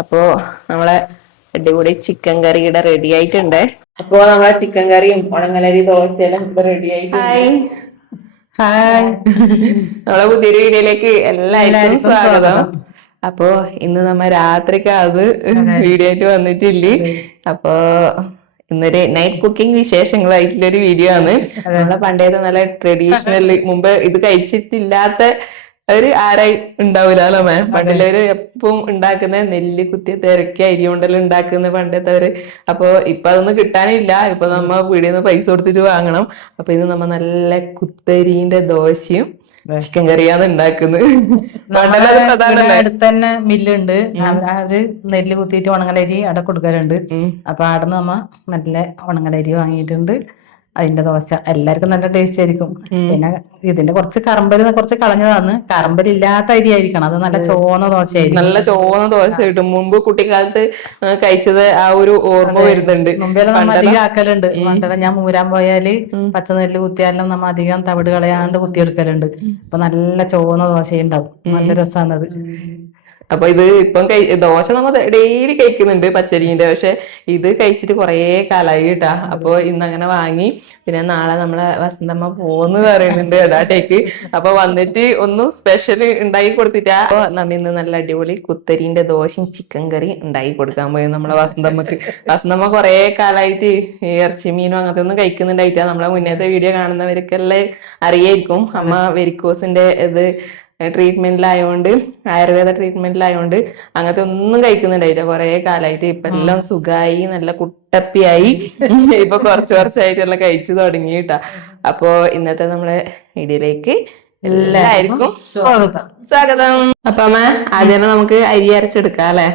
അപ്പോ നമ്മളെ അടിപൊളി ചിക്കൻ കറിയുടെ റെഡി ആയിട്ടുണ്ട്. അപ്പോ നമ്മളെ ചിക്കൻ കറിയും ഉണങ്ങലരി ദോശയെല്ലാം ഇപ്പൊ റെഡി ആയിട്ടുണ്ട്. ഹായ്, നമ്മളെ പുതിയൊരു വീഡിയോയിലേക്ക് എല്ലാവർക്കും സ്വാഗതം. അപ്പോ ഇന്ന് നമ്മ രാത്രിക്ക് അത് വീഡിയോ ആയിട്ട് വന്നിട്ടില്ലേ. അപ്പോ ഇന്നൊരു നൈറ്റ് കുക്കിംഗ് വിശേഷങ്ങളായിട്ടുള്ള ഒരു വീഡിയോ ആണ്. നമ്മളെ പണ്ടേത് നല്ല ട്രഡീഷണൽ മുമ്പ് ഇത് കഴിച്ചിട്ടില്ലാത്ത ഒരു ആരായി ഉണ്ടാവൂല അല്ലോ മേ. പണ്ടില്ലവര് എപ്പം ഉണ്ടാക്കുന്ന നെല്ല് കുത്തി തിരക്കി അരി കൊണ്ടെല്ലാം ഉണ്ടാക്കുന്ന പണ്ടത്തെവര്. അപ്പൊ ഇപ്പൊ അതൊന്നും കിട്ടാനില്ല. ഇപ്പൊ നമ്മ പീടിയെന്ന് പൈസ കൊടുത്തിട്ട് വാങ്ങണം. അപ്പൊ ഇത് നമ്മ നല്ല കുത്തരീന്റെ ദോശയും ചിക്കൻ കറിയാണ് ഉണ്ടാക്കുന്നത്. അടുത്ത് തന്നെ മില്ലുണ്ട്. അവര് നെല്ല് കുത്തിയിട്ട് ഉണങ്ങലരി അവിടെ കൊടുക്കലുണ്ട്. അപ്പൊ അവിടെ നമ്മ നല്ല ഉണങ്ങലരി വാങ്ങിയിട്ടുണ്ട്. അതിന്റെ ദോശ എല്ലാവർക്കും നല്ല ടേസ്റ്റ് ആയിരിക്കും. പിന്നെ ഇതിന്റെ കുറച്ച് കുറച്ച് കളഞ്ഞതാണ്. കറമ്പലില്ലാത്ത അരി ആയിരിക്കണം. അത് നല്ല ചോന്ന ദോശയായിരിക്കും. നല്ല ചോന്ന ദോശ കിട്ടും. മുമ്പ് കുട്ടിക്കാലത്ത് കഴിച്ചത് ആ ഒരു ഓർമ്മ വരുന്നുണ്ട്. മുമ്പെല്ലാം നമ്മ അധികം ആക്കലുണ്ട്. പണ്ടെല്ലാം ഞാൻ മൂരാൻ പോയാല് പച്ചനെല്ല് കുത്തിയാലും നമ്മ അധികം തവിട് കളയാണ്ട് കുത്തിയെടുക്കലുണ്ട്. അപ്പൊ നല്ല ചോന്ന ദോശയുണ്ടാവും. നല്ല രസമാണത്. അപ്പൊ ഇത് ഇപ്പം ദോശ നമ്മ ഡെയിലി കഴിക്കുന്നുണ്ട് പച്ചരീന്റെ. പക്ഷെ ഇത് കഴിച്ചിട്ട് കൊറേ കാലായി കേട്ടാ. അപ്പൊ ഇന്നങ്ങനെ വാങ്ങി. പിന്നെ നാളെ നമ്മളെ വസന്തമ്മ പോന്ന് പറയുന്നുണ്ട് എടാട്ടേക്ക്. അപ്പൊ വന്നിട്ട് ഒന്നും സ്പെഷ്യൽ ഉണ്ടാക്കി കൊടുത്തിട്ടാ. അപ്പൊ നമ്മ ഇന്ന് നല്ല അടിപൊളി കുത്തരീന്റെ ദോശയും ചിക്കൻ കറി ഉണ്ടാക്കി കൊടുക്കാൻ പോയി നമ്മളെ വസന്തമ്മക്ക്. വസന്തമ്മ കൊറേ കാലായിട്ട് ഇറച്ചി മീനും അങ്ങനത്തെ ഒന്നും കഴിക്കുന്നുണ്ടായിട്ടാ. നമ്മളെ മുന്നേത്തെ വീഡിയോ കാണുന്നവർക്കെല്ലാം അറിയായിരിക്കും. അമ്മ വെരിക്കോസിന്റെ ഇത് ട്രീറ്റ്മെന്റിലായോണ്ട്, ആയുർവേദ ട്രീറ്റ്മെന്റിലായോണ്ട് അങ്ങനത്തെ ഒന്നും കഴിക്കുന്നുണ്ടായില്ല കൊറേ കാലായിട്ട്. ഇപ്പൊ എല്ലാം സുഖായി നല്ല കുട്ടപ്പിയായി. ഇപ്പൊ കുറച്ചായിട്ടെല്ലാം കഴിച്ചു തുടങ്ങിട്ടാ. അപ്പൊ ഇന്നത്തെ നമ്മളെ വീഡിയോയിലേക്ക് എല്ലാവർക്കും സ്വാഗതം. അപ്പൊ അമ്മ ആദ്യം നമുക്ക് അരി അരച്ചെടുക്കാം അല്ലെ.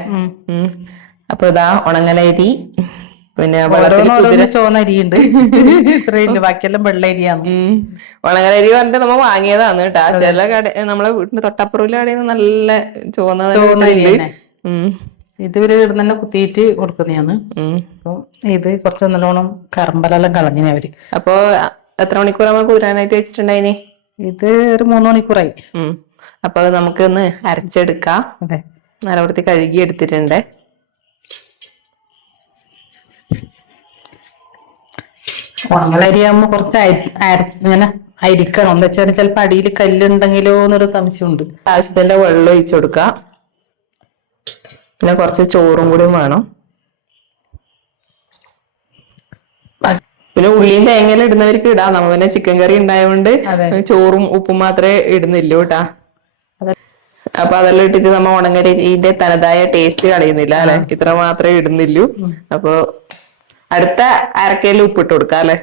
അപ്പൊ ഇതാ ഉണങ്ങലരി, പിന്നെ ചോന്നരിയുണ്ട്. ഇത്രയുണ്ട്, ബാക്കിയെല്ലാം വെള്ളരിയാണ്. ഉണങ്ങലരി പറഞ്ഞിട്ട് നമ്മ വാങ്ങിയതാണ് കേട്ടാ. ചില കട നമ്മളെ വീട്ടിന്റെ തൊട്ടപ്പുറയിലെ കടയിൽ നിന്ന് നല്ല ചോന്നരി തന്നെ. ഇത് ഇവര് ഇവിടുന്ന് തന്നെ കുത്തിയിട്ട് കൊടുക്കുന്നതാണ്. അപ്പൊ ഇത് കുറച്ച് നല്ലോണം കറമ്പലെല്ലാം കളഞ്ഞിന് അവര്. അപ്പൊ എത്ര മണിക്കൂർ നമ്മൾ കുതിരാനായിട്ട് വെച്ചിട്ടുണ്ടായിനി? ഇത് ഒരു 3 മണിക്കൂറായി. അപ്പൊ അത് നമുക്ക് ഒന്ന് അരച്ചെടുക്കാം. നല്ലവൃത്തി കഴുകി എടുത്തിട്ടുണ്ട്. ഉണങ്ങലരിയാകുമ്പോ കുറച്ച് ഇങ്ങനെ അരിക്കണം. എന്താ വെച്ചാൽ ചിലപ്പോ അടിയിൽ കല്ലുണ്ടെങ്കിലോ എന്നൊരു സംശയമുണ്ട്. ആവശ്യത്തിന്റെ വെള്ളം ഒഴിച്ചു കൊടുക്കാം. പിന്നെ കുറച്ച് ചോറും കൂടി വേണം. പിന്നെ ഉള്ളിയും തേങ്ങയിലും ഇടുന്നവർക്ക് ഇടാം. നമ്മ പിന്നെ ചിക്കൻ കറി ഉണ്ടായതുകൊണ്ട് ചോറും ഉപ്പും മാത്രമേ ഇടുന്നില്ലൂ കേട്ടാ. അപ്പൊ അതെല്ലാം ഇട്ടിട്ട് നമ്മ ഉണങ്ങലരിന്റെ തനതായ ടേസ്റ്റ് കളയുന്നില്ല അല്ലെ. ഇത്ര മാത്രമേ ഇടുന്നില്ലൂ. അപ്പൊ അടുത്ത അരക്കയിൽ ഉപ്പിട്ട് കൊടുക്കാം അല്ലെ.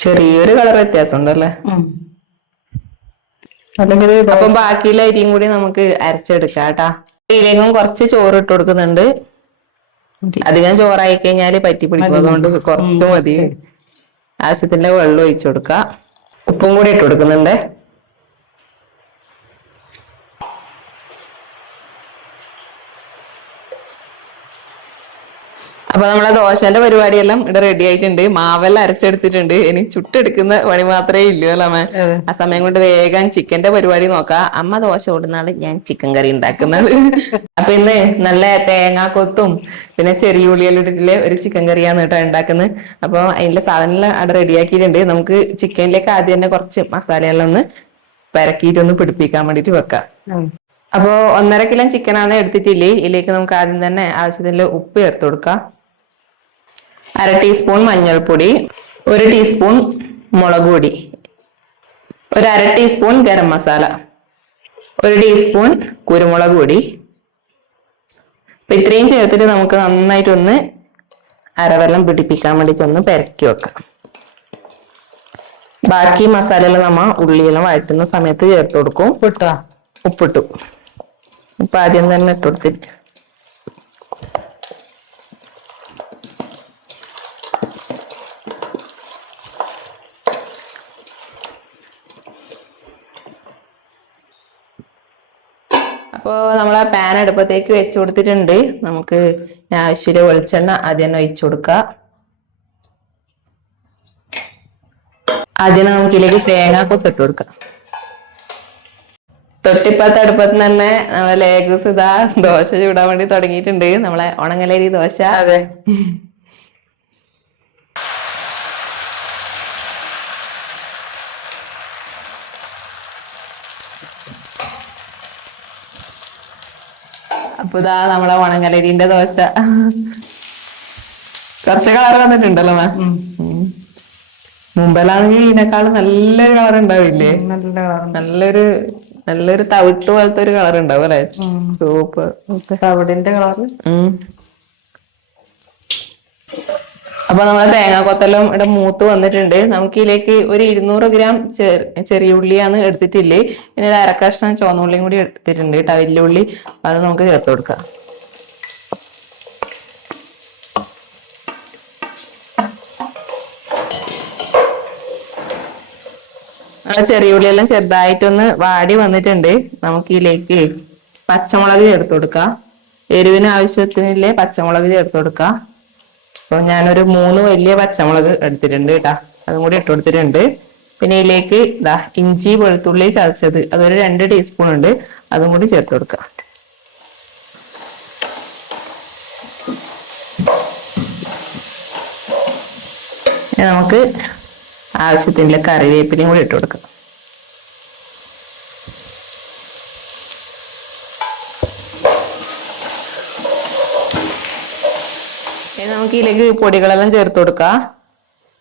ചെറിയൊരു കളർ വ്യത്യാസം ഉണ്ടല്ലേ. അപ്പൊ ബാക്കിയുള്ള അരിയും കൂടി നമുക്ക് അരച്ചെടുക്കാം കേട്ടാ. ഇതിലേക്കും കുറച്ച് ചോറ് ഇട്ട് കൊടുക്കുന്നുണ്ട്. അധികം ചോറായി കഴിഞ്ഞാല് പറ്റി പിടിക്കും. അതുകൊണ്ട് കുറച്ച് മതി. ആവശ്യത്തിന്റെ വെള്ളം ഒഴിച്ചു കൊടുക്കാം. ഉപ്പും കൂടി ഇട്ട് കൊടുക്കുന്നുണ്ട്. അപ്പൊ നമ്മളെ ദോശന്റെ പരിപാടിയെല്ലാം ഇവിടെ റെഡി ആയിട്ടുണ്ട്. മാവെല്ലാം അരച്ചെടുത്തിട്ടുണ്ട്. ഇനി ചുട്ടെടുക്കുന്ന പണി മാത്രമേ ഇല്ലൂ അല്ലേ അമ്മ. ആ സമയം കൊണ്ട് വേഗം ചിക്കന്റെ പരിപാടി നോക്കാം. അമ്മ ദോശ ഓടുന്നാള് ഞാൻ ചിക്കൻ കറി ഉണ്ടാക്കുന്നത്. അപ്പൊ ഇന്ന് നല്ല തേങ്ങാക്കൊത്തും പിന്നെ ചെറിയ ഉള്ളിയിലിട്ടിട്ടുള്ള ഒരു ചിക്കൻ കറിയാണ് കേട്ടോ ഉണ്ടാക്കുന്നത്. അപ്പൊ അതിന്റെ സാധനങ്ങൾ അവിടെ റെഡിയാക്കിയിട്ടുണ്ട്. നമുക്ക് ചിക്കനിലേക്ക് ആദ്യം തന്നെ കുറച്ച് മസാലയെല്ലാം ഒന്ന് പരക്കിയിട്ടൊന്ന് പിടിപ്പിക്കാൻ വേണ്ടിട്ട് വെക്കാം. അപ്പൊ 1.5 കിലോ ചിക്കനാണ് എടുത്തിട്ടില്ലേ. ഇതിലേക്ക് നമുക്ക് ആദ്യം തന്നെ ആവശ്യത്തിന് ഉപ്പ് ചേർത്ത് കൊടുക്കാം. 1/2 ടീസ്പൂൺ മഞ്ഞൾപ്പൊടി, 1 ടീസ്പൂൺ മുളക് പൊടി, 1/2 ടീസ്പൂൺ ഗരം മസാല, 1 ടീസ്പൂൺ കുരുമുളക് പൊടി. അപ്പൊ ഇത്രയും ചേർത്തിട്ട് നമുക്ക് നന്നായിട്ടൊന്ന് അരവെല്ലാം പിടിപ്പിക്കാൻ വേണ്ടിട്ട് ഒന്ന് പെരക്കി വെക്കാം. ബാക്കി മസാലയെല്ലാം നമ്മ ഉള്ളിയെല്ലാം വഴറ്റുന്ന സമയത്ത് ചേർത്ത് കൊടുക്കും. ഉപ്പിട്ടു. ഉപ്പ് ആദ്യം തന്നെ ഇട്ട് കൊടുത്തിട്ട് അപ്പോ നമ്മളെ പാൻ അടുപ്പത്തേക്ക് വെച്ച് കൊടുത്തിട്ടുണ്ട്. നമുക്ക് ആവശ്യമുള്ള വെളിച്ചെണ്ണ ആദ്യം തന്നെ ഒഴിച്ചു കൊടുക്കാം. ആദ്യം നമുക്ക് ഇതിലേക്ക് തേങ്ങ കൊത്തിട്ട് കൊടുക്കാം. തൊട്ടിപ്പത്ത് അടുപ്പത്ത് തന്നെ നമ്മളെ ലേഗൂസ് ഇതാ ദോശ ചൂടാൻ വേണ്ടി തുടങ്ങിയിട്ടുണ്ട്. നമ്മളെ ഉണങ്ങലരി ദോശ. അതെ. അപ്പൊ ഇതാ നമ്മളെ ഉണങ്ങലരിന്റെ ദോശ. കുറച്ച് കളർ വന്നിട്ടുണ്ടല്ലോ മാം. മുമ്പിലാണെങ്കിൽ ഇതിനേക്കാളും നല്ലൊരു കളർ ഉണ്ടാവില്ലേ? നല്ലൊരു നല്ലൊരു തവിട്ട് പോലത്തെ ഒരു കളർ ഉണ്ടാവും അല്ലെ? ചുവപ്പ് തവിടിന്റെ കളർ. അപ്പൊ നമ്മളെ തേങ്ങാക്കൊത്തെല്ലാം ഇവിടെ മൂത്ത് വന്നിട്ടുണ്ട്. നമുക്ക് ഇതിലേക്ക് ഒരു 200 ഗ്രാം ചെറിയ ഉള്ളിയാണ് എടുത്തിട്ടില്ലേ. പിന്നെ ഒരു അരക്കഷ്ണം ചുവന്നുള്ളിയും കൂടി എടുത്തിട്ടുണ്ട് കേട്ടോ, വലിയുള്ളി. അത് നമുക്ക് ചേർത്ത് കൊടുക്കാം. നമ്മളെ ചെറിയ ഉള്ളിയെല്ലാം ചെറുതായിട്ടൊന്ന് വാടി വന്നിട്ടുണ്ട്. നമുക്ക് ഇതിലേക്ക് പച്ചമുളക് ചേർത്ത് കൊടുക്കാം. എരിവിന് ആവശ്യത്തിനില്ലേ പച്ചമുളക് ചേർത്ത് കൊടുക്കാം. അപ്പൊ ഞാനൊരു 3 വലിയ പച്ചമുളക് എടുത്തിട്ടുണ്ട് കേട്ടാ, അതും കൂടി ഇട്ട് കൊടുത്തിട്ടുണ്ട്. പിന്നെ ഇതിലേക്ക് ഇതാ ഇഞ്ചി വെളുത്തുള്ളി ചതച്ചത് അതൊരു 2 ടീസ്പൂൺ ഉണ്ട്, അതും കൂടി ചേർത്ത് കൊടുക്കാം. നമുക്ക് ആവശ്യത്തിനുള്ള കറിവേപ്പിലയും കൂടി ഇട്ട് കൊടുക്കാം. നമുക്ക് ഇതിലേക്ക് പൊടികളെല്ലാം ചേർത്ത് കൊടുക്കാം.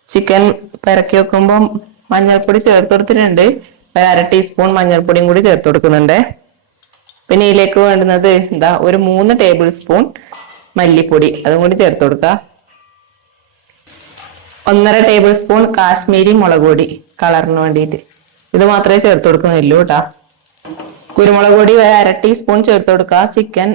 ചിക്കൻ പിറക്കി വെക്കുമ്പോൾ മഞ്ഞൾപ്പൊടി ചേർത്ത് കൊടുത്തിട്ടുണ്ട്. 1/2 ടീസ്പൂൺ മഞ്ഞൾപ്പൊടിയും കൂടി ചേർത്ത് കൊടുക്കുന്നുണ്ട്. പിന്നെ ഇതിലേക്ക് വേണ്ടുന്നത് എന്താ ഒരു 3 ടേബിൾ സ്പൂൺ മല്ലിപ്പൊടി, അതും കൂടി ചേർത്ത് കൊടുക്കാം. 1.5 ടേബിൾ സ്പൂൺ കാശ്മീരി മുളക് പൊടി കളറിന് വേണ്ടിയിട്ട്, ഇത് മാത്രമേ ചേർത്ത് കൊടുക്കുന്നുള്ളൂ കേട്ടാ. കുരുമുളക് പൊടി 1/2 ടീസ്പൂൺ ചേർത്ത് കൊടുക്കുക. ചിക്കൻ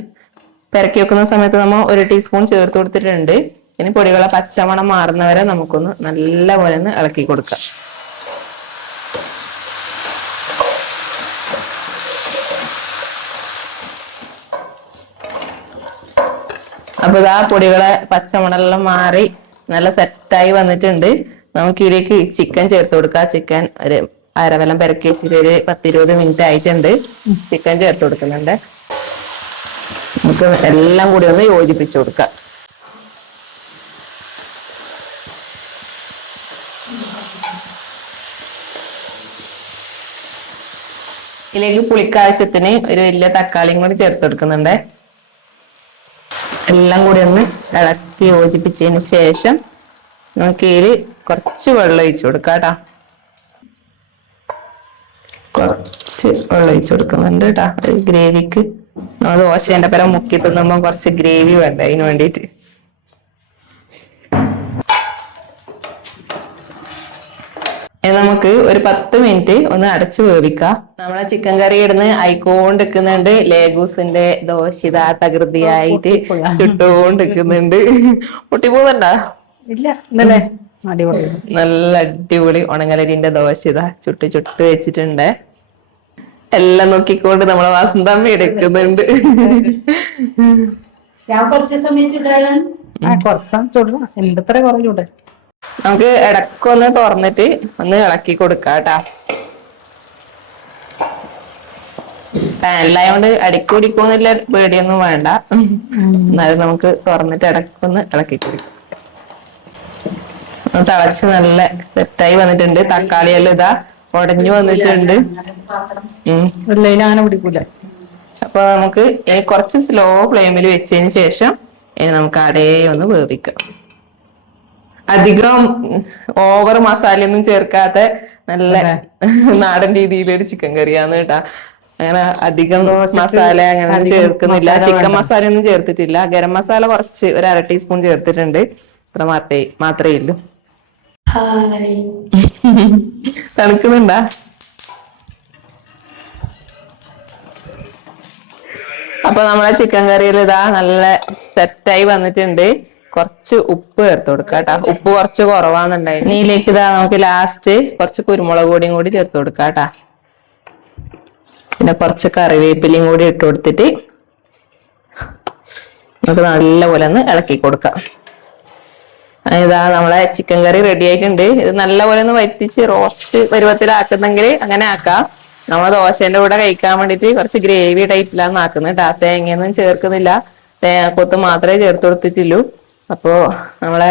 പിറക്കി വെക്കുന്ന സമയത്ത് നമ്മൾ 1 ടീസ്പൂൺ ചേർത്ത് കൊടുത്തിട്ടുണ്ട്. ഇനി പൊടികളെ പച്ചമണം മാറുന്നവരെ നമുക്കൊന്ന് നല്ലപോലെ ഒന്ന് ഇളക്കി കൊടുക്കാം. അപ്പൊ ഇതാ പൊടികളെ പച്ചമണെല്ലാം മാറി നല്ല സെറ്റായി വന്നിട്ടുണ്ട്. നമുക്ക് ഇതിലേക്ക് ചിക്കൻ ചേർത്ത് കൊടുക്കാം. ചിക്കൻ ഒരു അരവലം പിറക്കി വെച്ചിട്ട് ഒരു 10-20 മിനിറ്റ് ആയിട്ടുണ്ട്. ചിക്കൻ ചേർത്ത് കൊടുക്കുന്നുണ്ട്. നമുക്ക് എല്ലാം കൂടി ഒന്ന് യോജിപ്പിച്ചു കൊടുക്കാം. ഇതിലേക്ക് പുളിക്കാവശ്യത്തിന് ഒരു വലിയ തക്കാളിയും കൂടി ചേർത്ത് കൊടുക്കുന്നുണ്ട്. എല്ലാം കൂടി ഒന്ന് ഇളക്കി യോജിപ്പിച്ചതിന് ശേഷം നമുക്ക് ഇതിൽ കുറച്ച് വെള്ളം ഒഴിച്ചു കൊടുക്കാം കേട്ടാ. കുറച്ച് വെള്ളം ഒഴിച്ചു കൊടുക്കുന്നുണ്ട് കേട്ടാ, ഒരു ഗ്രേവിക്ക്. ദോശേന്റെ പരം മുക്കി തിന്നുമ്പോ കുറച്ച് ഗ്രേവി വേണ്ട, അതിന് വേണ്ടിട്ട്. നമുക്ക് ഒരു 10 മിനിറ്റ് ഒന്ന് അടച്ചു വേവിക്കാം. നമ്മളെ ചിക്കൻ കറി ഇടുന്ന് ആയിക്കോണ്ടിരിക്കുന്നുണ്ട്. ലേഗൂസിന്റെ ദോശ ഇതാ തകൃതിയായിട്ട് ചുട്ടുകൊണ്ടിരിക്കുന്നുണ്ട്. പൊട്ടിപ്പോകുന്നുണ്ടാ? ഇല്ല, ഇല്ലല്ലേ? നല്ല അടിപൊളി ഉണങ്ങലരിന്റെ ദോശ ഇതാ ചുട്ട് വെച്ചിട്ടുണ്ട്. എല്ലാം നോക്കിക്കൊണ്ട് നമ്മളെ വസന്തമ്മ എടുക്കുന്നുണ്ട്. കുറച്ച് സമയം ചൂടാൻ എന്തത്ര കുറേ ചൂട്. നമുക്ക് ഇടക്കൊന്ന് തുറന്നിട്ട് ഒന്ന് ഇളക്കി കൊടുക്കാം കേട്ടാ. പാനിലായോണ്ട് അടിക്ക് പിടിക്കുന്നില്ല, പേടിയൊന്നും വേണ്ട. എന്നാലും നമുക്ക് തുറന്നിട്ട് ഇടക്കൊന്ന് ഇളക്കി കൊടുക്കാം. തിളച്ച് നല്ല സെറ്റായി വന്നിട്ടുണ്ട്. തക്കാളിയെല്ലാം ഇതാ ഉടഞ്ഞു വന്നിട്ടുണ്ട്. അങ്ങനെ പിടിക്കൂല. അപ്പൊ നമുക്ക് കുറച്ച് സ്ലോ ഫ്ലെയിമിൽ വെച്ചതിന് ശേഷം നമുക്ക് അടയെ ഒന്ന് വേവിക്കാം. അധികം ഓവർ മസാലയൊന്നും ചേർക്കാത്ത നല്ല നാടൻ രീതിയിലൊരു ചിക്കൻ കറിയാന്ന് കേട്ടാ. അങ്ങനെ അധികം മസാല അങ്ങനെ ചേർക്കുന്നില്ല. ചിക്കൻ മസാല ഒന്നും ചേർത്തിട്ടില്ല. ഗരം മസാല കുറച്ച് ഒരു 1/2 ടീസ്പൂൺ ചേർത്തിട്ടുണ്ട്. ഇത്ര മാത്രമേ ഉള്ളൂ. തണുക്കുന്നുണ്ടാ? അപ്പൊ നമ്മളെ ചിക്കൻ കറിയിൽ ഇതാ നല്ല സെറ്റായി വന്നിട്ടുണ്ട്. കുറച്ച് ഉപ്പ് ചേർത്ത് കൊടുക്കാം കേട്ടാ. ഉപ്പ് കുറച്ച് കുറവാന്നുണ്ടായി. ഇതിലേക്ക് ഇതാ നമുക്ക് ലാസ്റ്റ് കുറച്ച് കുരുമുളക് പൊടിയും കൂടി ചേർത്ത് കൊടുക്കാം കേട്ടാ. പിന്നെ കുറച്ച് കറിവേപ്പിലയും കൂടി ഇട്ട് കൊടുത്തിട്ട് നമുക്ക് നല്ലപോലെ ഒന്ന് ഇളക്കി കൊടുക്കാം. ഇതാ നമ്മളെ ചിക്കൻ കറി റെഡി ആയിട്ടുണ്ട്. ഇത് നല്ലപോലെ ഒന്ന് വറ്റിച്ച് റോസ്റ്റ് പരുവത്തിലാക്കുന്നെങ്കിൽ അങ്ങനെ ആക്കാം. നമ്മൾ ദോശേന്റെ കൂടെ കഴിക്കാൻ വേണ്ടിട്ട് കുറച്ച് ഗ്രേവി ടൈപ്പിലാണ് ആക്കുന്നത് കേട്ടോ. തേങ്ങയൊന്നും ചേർക്കുന്നില്ല, തേങ്ങാക്കൊത്ത് മാത്രമേ ചേർത്ത് കൊടുത്തിട്ടുള്ളൂ. അപ്പോ നമ്മളെ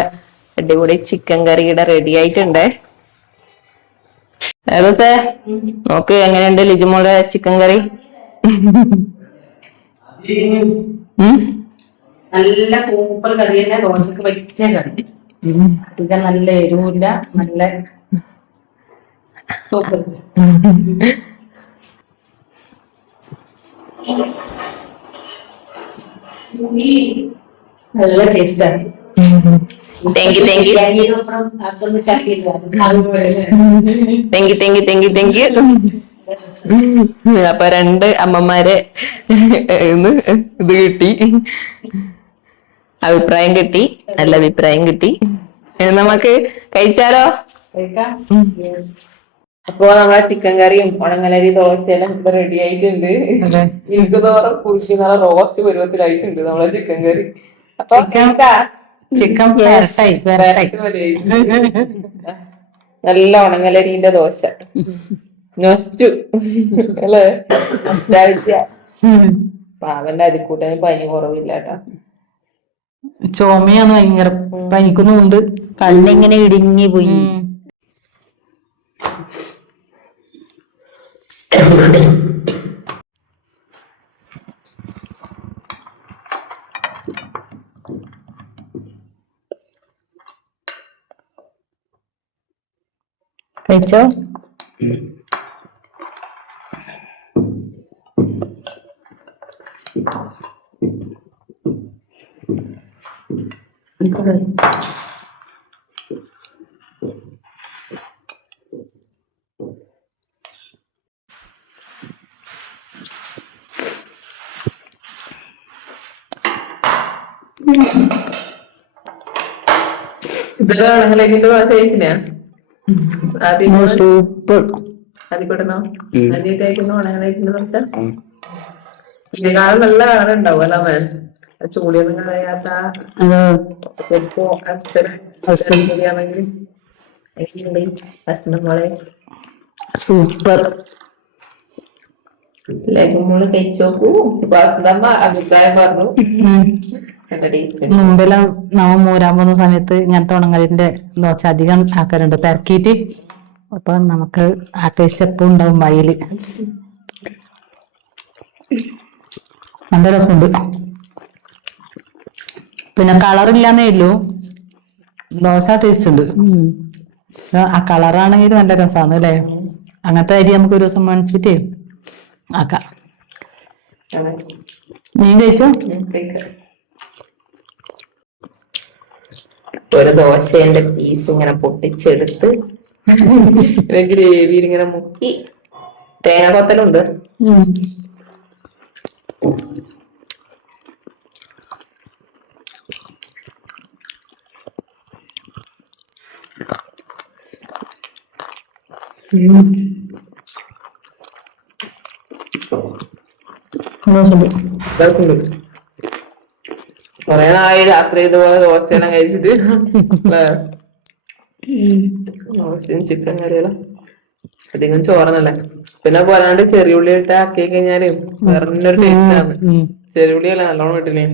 അടിപൊളി ചിക്കൻ കറി ഇവിടെ റെഡി ആയിട്ടുണ്ട്. ഏകദേശേ നോക്ക് എങ്ങനെയുണ്ട് ലിജുമോളുടെ ചിക്കൻ കറി? നല്ല സൂപ്പർ കറി തന്നെ, ദോശക്ക് പറ്റിയ കറി. അധികം നല്ല എരിവില്ല, നല്ല സൂപ്പർ. നല്ല ടേസ്റ്റാണ്. Thank you thank you thank you thank you thank you. അപ്പൊ 2 അമ്മമാരെ ഇത് കിട്ടി, അഭിപ്രായം കിട്ടി, നല്ല അഭിപ്രായം കിട്ടി. നമുക്ക് കഴിച്ചാലോ? അപ്പൊ നമ്മളെ ചിക്കൻ കറിയും ഉണങ്ങലരി ദോശയെല്ലാം ഇപ്പൊ റെഡി ആയിട്ടുണ്ട്. എനിക്ക് തോറും കുറിച്ച് നല്ല റോസ്റ്റ് പരുവത്തിലായിട്ടുണ്ട് നമ്മളെ ചിക്കൻ കറി. അപ്പൊ ചിക്കൻ നല്ല ഉണങ്ങലരിന്റെ ദോശ നൊസ്റ്റു അല്ലേ? പാവന്റെ അതിക്കൂട്ടന് പനി കുറവില്ല കേട്ടോ. ചുമയാണ് ഭയങ്കര, പനിക്കുന്നുണ്ട്, കണ്ണിങ്ങനെ ഇടിഞ്ഞു പോയി. കഴിച്ചോ? ഇതൊക്കെ ഉണങ്ങലരിന്റെ ദോശ കഴിച്ചില്ലേ? സൂപ്പർ. അതിൽപ്പെടണോ? ആദ്യമായിട്ട് കഴിക്കുന്ന ഉണങ്ങലരിന്റെ ദോശ ഇതിനേക്കാളും നല്ല കളർ ഉണ്ടാവും അല്ല അവൻ ചൂടിയൊന്നും കളയാത്ത സൂപ്പർ. ലഘുമോള് കഴിച്ചോക്കൂ. വസന്തമ്മ അഭിപ്രായം പറഞ്ഞു നല്ല ടേസ്റ്റ്. മുമ്പിലും നമ്മ മൂരാൻ പോകുന്ന സമയത്ത് ഇങ്ങനത്തെ ഉണങ്ങലിന്റെ ദോശ അധികം ആക്കാറുണ്ട് പെരക്കിയിട്ട്. അപ്പൊ നമുക്ക് ആ ടേസ്റ്റ് എപ്പോഴും ഉണ്ടാവും വായില്. നല്ല രസമുണ്ട്. പിന്നെ കളറില്ലാന്നേ ഉള്ളൂ, ദോശ ടേസ്റ്റ് ഉണ്ട്. ആ കളറാണെങ്കിൽ നല്ല രസമാണ് അല്ലേ? അങ്ങനത്തെ അരി നമുക്ക് ഒരു ദിവസം മേടിച്ചിട്ട് ആക്കാം. മീൻ കഴിച്ചോ? ഒരു ദോശേന്റെ പീസ് ഇങ്ങനെ പൊട്ടിച്ചെടുത്ത് ഗ്രേവിയിൽ ഇങ്ങനെ മുക്കി തേങ്ങ കൊത്തലുണ്ട്. കൊറേ നാളായി രാത്രി ഇതുപോലെ ദോശയെല്ലാം കഴിച്ചിട്ട്. ദോശയും ചിക്കൻ കറിയെല്ലാം അധികം ചോറന്നല്ലേ. പിന്നെ പോരാണ്ട് ചെറിയുള്ളി ഇട്ട് ആക്കി കഴിഞ്ഞാല് വേറൊരു ടേസ്റ്റ് ആണ്. ചെറിയുള്ളിയല്ല നല്ലോണം ഇട്ടില്ലേ.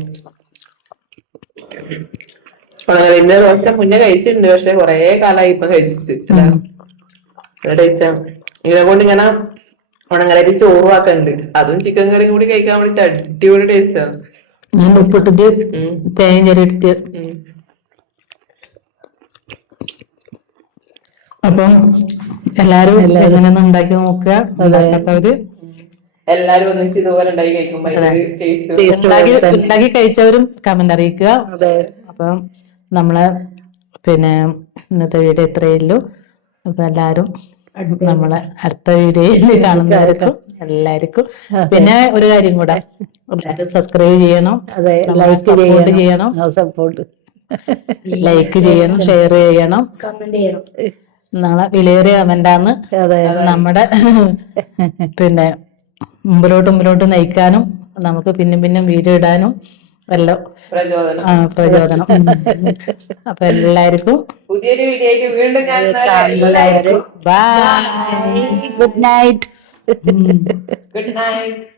ഉണങ്ങലിന്റെ ദോശ മുന്നേ കഴിച്ചിട്ടുണ്ട്, പക്ഷെ കൊറേ കാലമായി ഇപ്പൊ കഴിച്ചിട്ട്. ടേസ്റ്റാണ്. ഇതിനെ കൊണ്ട് ഇങ്ങനെ ഉണങ്ങലരി ചോറും ആക്കുന്നുണ്ട്, അതും ചിക്കൻ കറിയും കൂടി കഴിക്കാൻ വേണ്ടിട്ട് അടിപൊളി ടേസ്റ്റാണ്. ഞാൻ ഉപ്പിട്ടിട്ട് തേങ്ങ ചെറിയിട്ടിട്ട്. അപ്പം എല്ലാരും എങ്ങനെയൊന്നും ഉണ്ടാക്കി നോക്കുക. എല്ലാരും ഒന്നിച്ച് ഇതുപോലെ ഉണ്ടാക്കി കഴിക്കുമ്പോ ഉണ്ടാക്കി കഴിച്ചവരും കമന്റ് അറിയിക്കുക. അപ്പം നമ്മളെ പിന്നെ ഇന്നത്തെ വീഡിയോ ഇത്രയേ ഉള്ളൂ. അപ്പൊ എല്ലാരും നമ്മളെ അടുത്ത വീഡിയോയിൽ കാണുന്നവർക്കും എല്ലാവർക്കും പിന്നെ ഒരു കാര്യം കൂടെ, എല്ലാവരും സബ്സ്ക്രൈബ് ചെയ്യണം, സപ്പോർട്ട് ചെയ്യണം, ലൈക്ക് ചെയ്യണം, ഷെയർ ചെയ്യണം, കമന്റ് ചെയ്യണം. നാളെ വിലയേറിയ കമന്റാന്ന് നമ്മുടെ പിന്നെ മുമ്പിലോട്ട് നയിക്കാനും നമുക്ക് പിന്നും വീഡിയോ ഇടാനും എല്ലാം പ്രചോദനം. പ്രചോദനം. അപ്പൊ എല്ലാവർക്കും പുതിയൊരു വീഡിയോ ആയിട്ട് വീണ്ടും കാണുന്നവരെ bye. Good night. Good night.